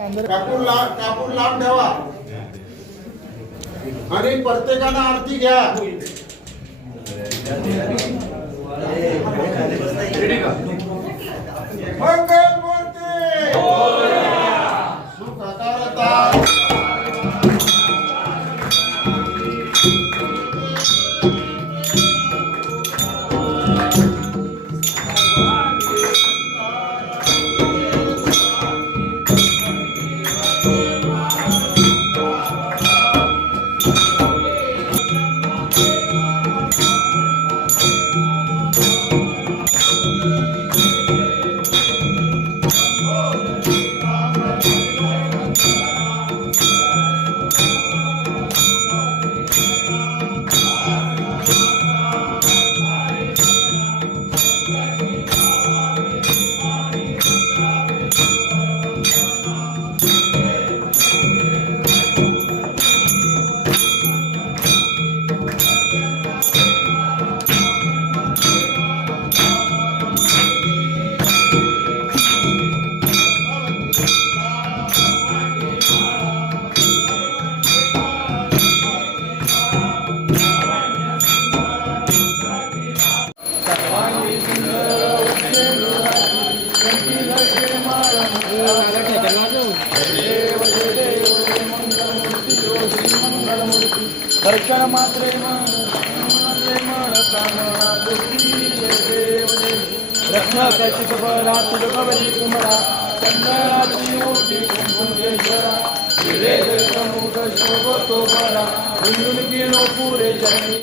कापून लांब ठेवा आणि प्रत्येकानं आरती घ्या. मंगल मूर्ती सुख आकारता दर्शन मात्रे रत्न त्याची बरा तुझ कवरी कुमरा चंद्राची मोठी कुंभेश्वरा हिरे समुद्र शोभतो बरा पुरे चरणी